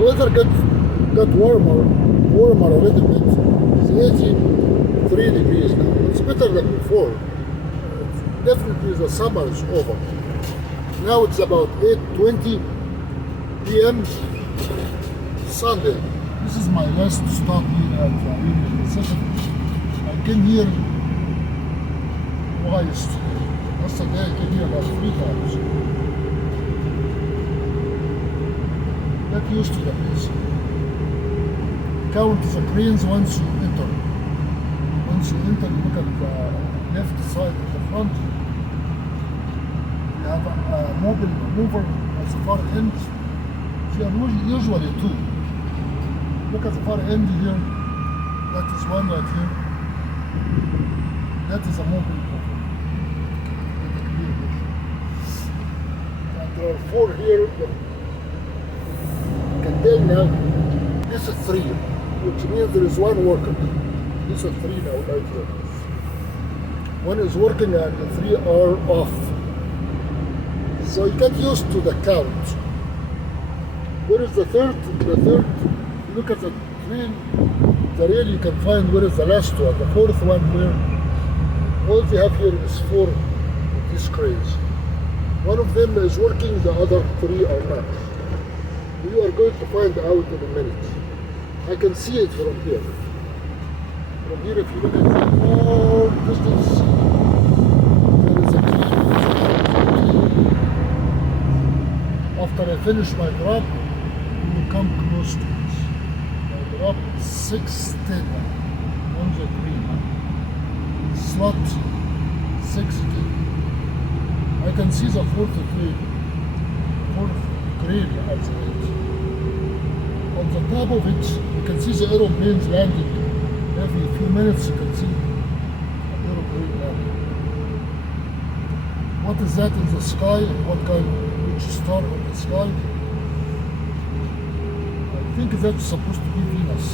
the weather got warmer a little bit. It's 83 degrees now. It's better than before. Definitely the summer is over. Now it's about 8:20 p.m. Sunday. This is my last stop here at the Union Pacific. I came here twice. Yesterday I came here about 3 times. Get used to the place. Count the cranes once you enter. Once you enter, you look at the left side of the front. You have a mobile mover at the far end. There are usually two. Look at the far end here. That is one right here. That is a mobile mover. And there are 4 here. You can tell now. This is 3, which means there is 1 worker. This is 3 now, right here. 1 is working and the 3 are off. So you get used to the count. Where is the third? The third, look at the train, the rail you can find where is the last one, the 4th one where all they have here is 4 of these cranes. 1 of them is working, the other 3 are not. We are going to find out in a minute. I can see it from here. From here, if you look at the whole distance, there is a key. After I finish my drop, we will come close to it. My drop 610 on the green. Slot 610. I can see the 4th crane at the edge. On the top of it, you can see the aeroplanes landing. Every few minutes you can see an aeroplane landing. What is that in the sky? What kind, which star in the sky? I think that's supposed to be Venus.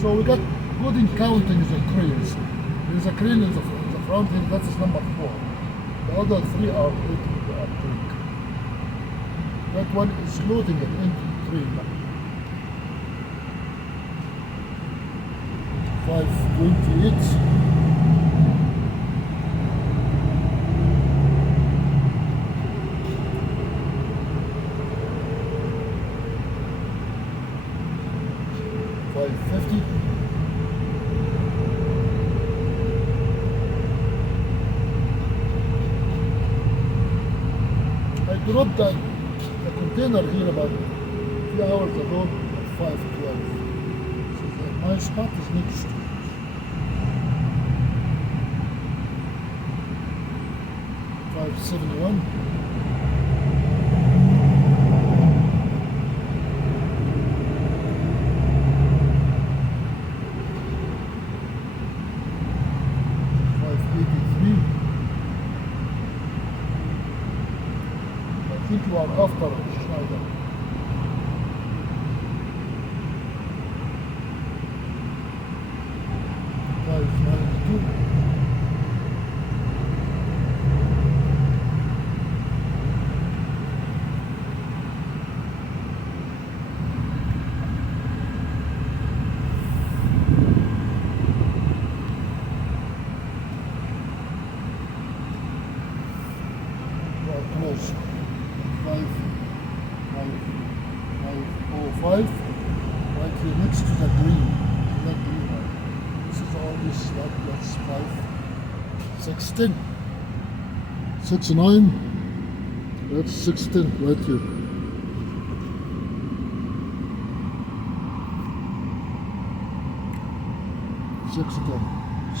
So we got good in counting the cranes. There is a crane in the front here, that is number 4. The other 3 are waiting to uptake. That one is loading it into the train. 528. I dropped the container here about 3 hours ago at 5:12. So my spot is next to it. $5.71. I think you are after Schneider. $5.92. You are close. 505, right here next to the green, that green one. This is all this, that's 5, 610, 6.9, that's 610 right here.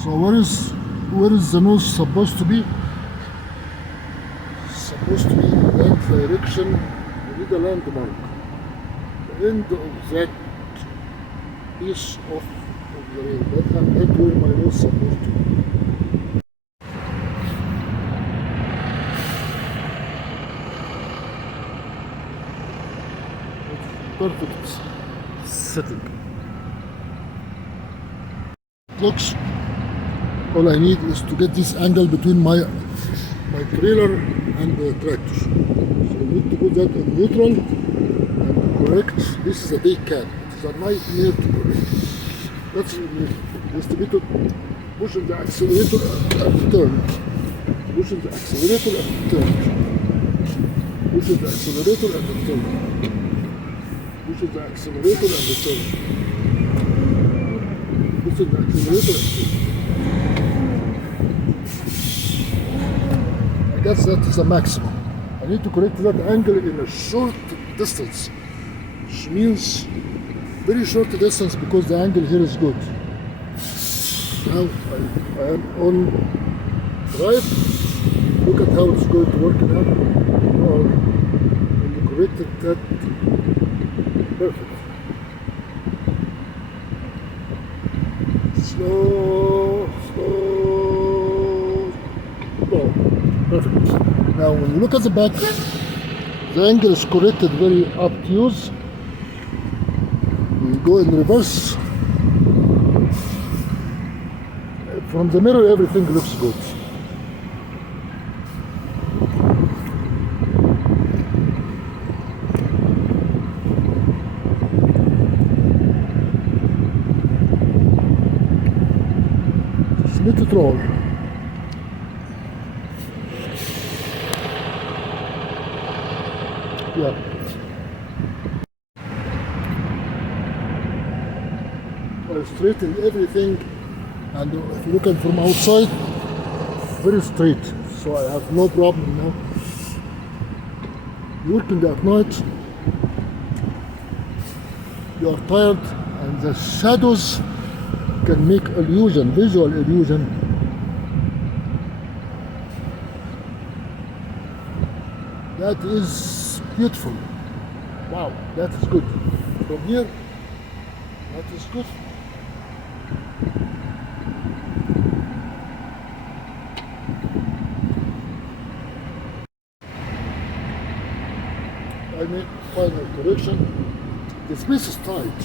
So where is the nose supposed to be? Supposed to be in that direction. We need a landmark. The end of that piece of the rail. That's where my nose is supposed to be. perfect setting. Looks, all I need is to get this angle between my trailer and the tractor. So I need to put that in neutral and correct. This is a big cab. It is a nightmare to correct. That's just a bit of pushing the accelerator and turn. Pushing the accelerator and turn. Pushing the accelerator and the turn. Pushing the accelerator and the turn. Pushing the accelerator and turn. I guess that is the maximum. I need to correct that angle in a short distance, which means very short distance because the angle here is good. Now I am on right. Look at how it's going to work now. And you corrected that perfect. Slow. Perfect. Now when you look at the back, the angle is corrected very obtuse. We go in reverse. From the mirror everything looks good. Just let it roll. Yeah. I straightened everything, and if you look at from outside, very straight, so I have no problem now. Working at night, you are tired, and the shadows can make illusion, visual illusion. That is beautiful. Wow, that is good. From here, that is good. I make final correction. The space is tight.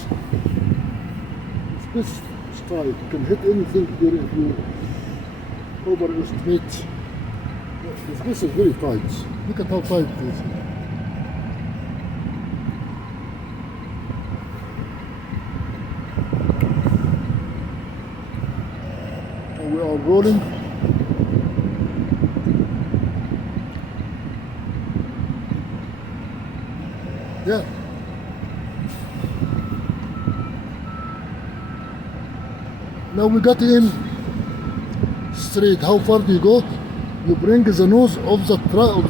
The space is tight. You can hit anything here if you overestimate. The space is very tight. Look at how tight it is. And we are rolling. Yeah. Now we got in straight. How far do you go? You bring the nose of the truck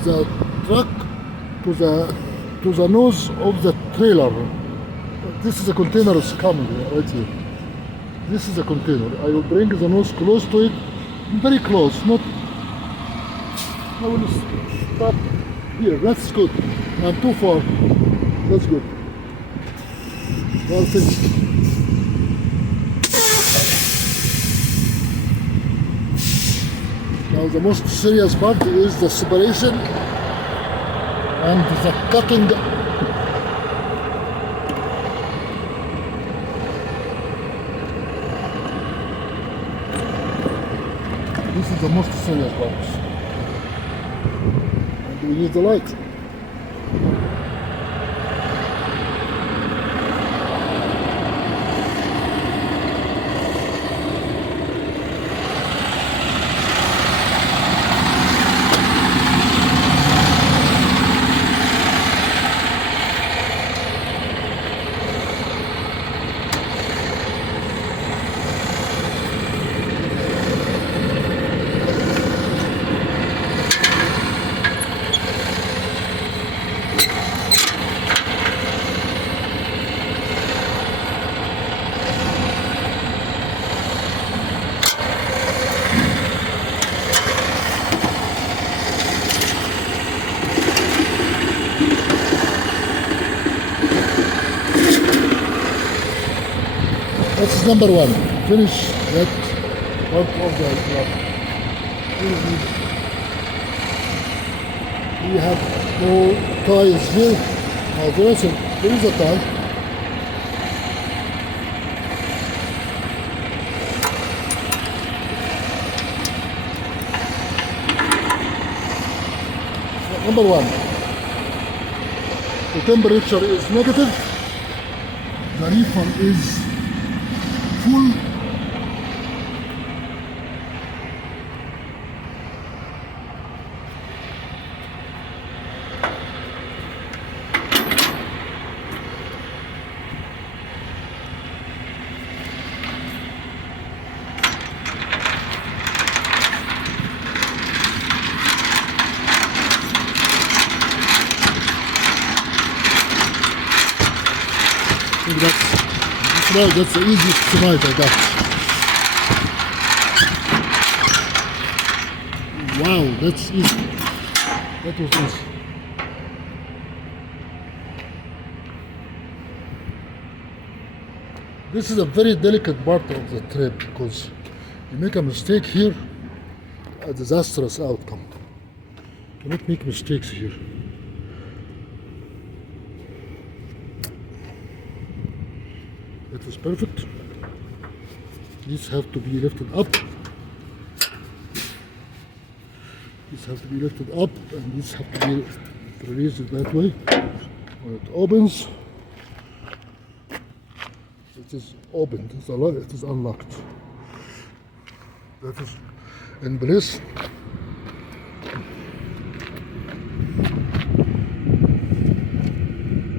to the nose of the trailer. This is a container is coming right here. This is a container. I will bring the nose close to it, very close. Not. I will stop here. That's good. Not too far. That's good. Well finished. Now the most serious part is the separation and the cutting. This is the most serious part. And we need the light. That's number one. Finish that part of the club. We have no ties here. there is a tie. Number one, the temperature is negative, the reefer is full, that's the easiest tonight I got. Wow, that's easy. That was easy. This is a very delicate part of the trip because you make a mistake here, a disastrous outcome. You cannot make mistakes here. It is perfect. These have to be lifted up. These have to be lifted up, and these have to be released that way. When it opens, it is opened. It is unlocked. That is in place.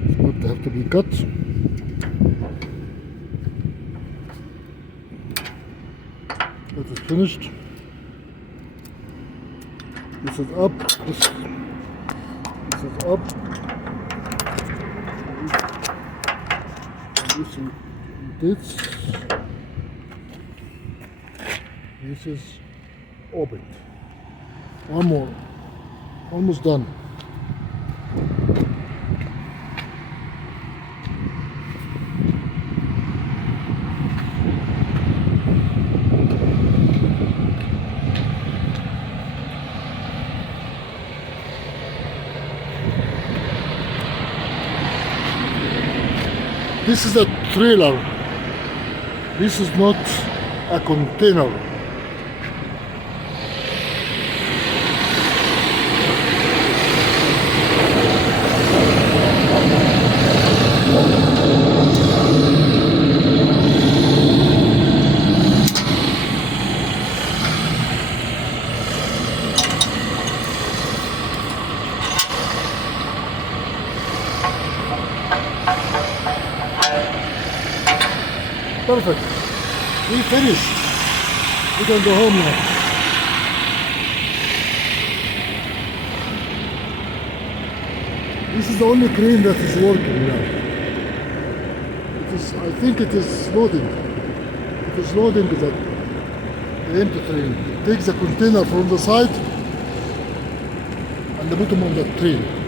It's not have to be cut. That is finished. This is up. This is up. This is opened. One more. Almost done. This is a trailer. This is not a container. Perfect. We finished. We can go home now. This is the only crane that is working now. I think it is loading. It is loading the empty train. It takes the container from the side and put them on the train.